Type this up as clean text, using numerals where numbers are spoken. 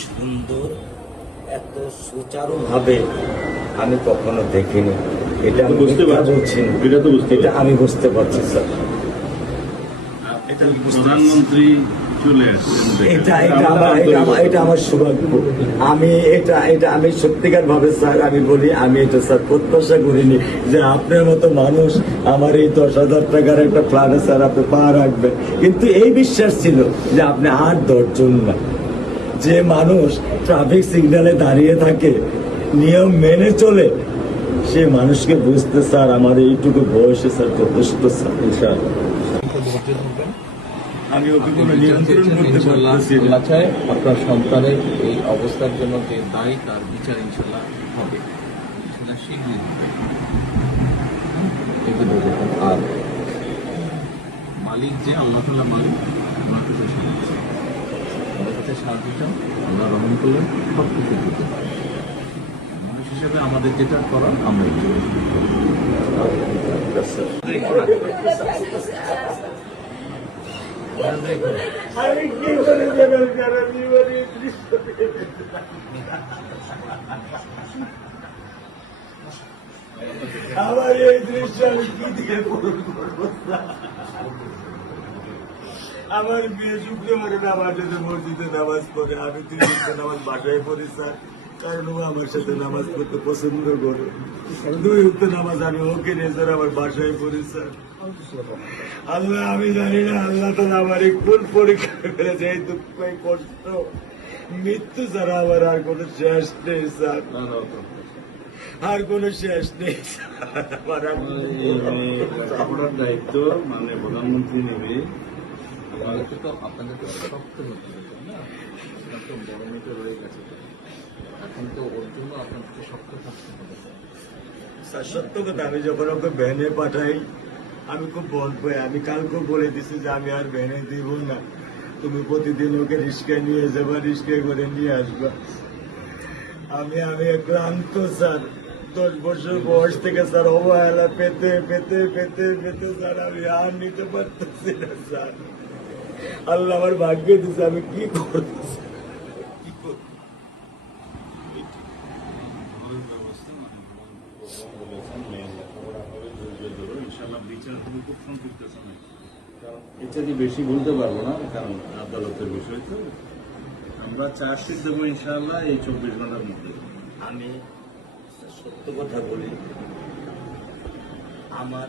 সুন্দর, এত সুচারুভাবে আমি কখনো দেখিনি। এটা আমি বুঝতে পারছি না, এটা আমি বুঝতে পারছি স্যার। প্রধানমন্ত্রী চলে আসছেন, এটা আমার সৌভাগ্য। আমি সত্যিকার ভাবে স্যার আমি বলি, আমি এটা স্যার প্রত্যাশা করিনি যে আপনার মতো মানুষ আমার এই 10,000 টাকার একটা প্ল্যানে স্যার আপনি পা রাখবেন। কিন্তু এই বিশ্বাস ছিল যে আপনি 8-10 জন না, যে মানুষ ট্রাফিক সিগন্যালে দাঁড়িয়ে থাকে, নিয়ম মেনে চলে, সে মানুষকে বুঝতে স্যার আমার এইটুকু বয়সে স্যার যথেষ্ট স্যার। ইনশাআল্লাহ আমি ওকে কোনো নিয়ন্ত্রণ করতে পারতেছি না। আল্লাহ চায় আপনার সন্তানের এই অবস্থার জন্য যে দায়ী, তার বিচার ইনশাল্লাহ হবে, ইনশাল্লাহ শীঘ্রই হবে। আর মালিক যে আল্লাহ তাআলা মালিক, ওনার কাছে সাহায্য চাই, ওনার কাছে সাহায্য চান, আল্লাহ রহম করলেন সব কিছু দিতে পারে। মানুষ হিসেবে আমাদের যেটা করার আমরা আমি কি করে দেবেন যারা জীবনে আমার এই দৃশ্য আমি কি দিয়ে পূরণ করবো? আমার বিয়ে শুক্রবারে নামাজ মসজিদে নামাজ পড়ে, আমি 3 নামাজ বাসায় পড়ি স্যার, কারণ ও আমার সাথে নামাজ পড়তে পছন্দ করে। 2 ওয়াক্ত নামাজ আমি ওকে নিয়ে স্যার আমার বাসায় পড়ি স্যার। আল্লাহ আমি জানি না আল্লাহ তো আমার কোন পরীক্ষা ফেলেছে, এই দুঃখ এই কষ্ট মৃত্যু ছাড়া আমার আর কোনো শেষ নেই স্যার, আর কোনো শেষ নেই স্যার। আপনার দায়িত্ব মানে প্রধানমন্ত্রী নেবে, আপনাদের তো শক্ত হতে হবে না, আপনার তো বড় মেয়েটা রয়ে গেছে, এখন তো ওর জন্য আপনাদেরকে শক্ত থাকতে হবে স্যার। সত্য কথা, আমি যখন ওকে ভ্যানে পাঠাই আমি খুব বল পাই। আমি কালকে বলে দিছি যে আমি আর ভ্যানে দিব না, তুমি প্রতিদিন ওকে রিস্কায় নিয়ে যাবা, রিস্কায় করে নিয়ে আসবা। আমি ক্লান্ত স্যার, 10 বছর বয়স থেকে স্যার অবহেলা পেতে পেতে পেতে পেতে স্যার আমি আর নিতে পারতেছি না স্যার। আল্লাহ আমার ভাগ্যে দিচ্ছে, আমি কি করবো কি করবো? এটা কি বেশি বলতে পারবো না, কারণ আদালতের বিষয় তো। আমরা চার্জশিট দেবো ইনশাআল্লাহ এই 24 ঘন্টার মধ্যে। আমি সত্য কথা বলি, আমার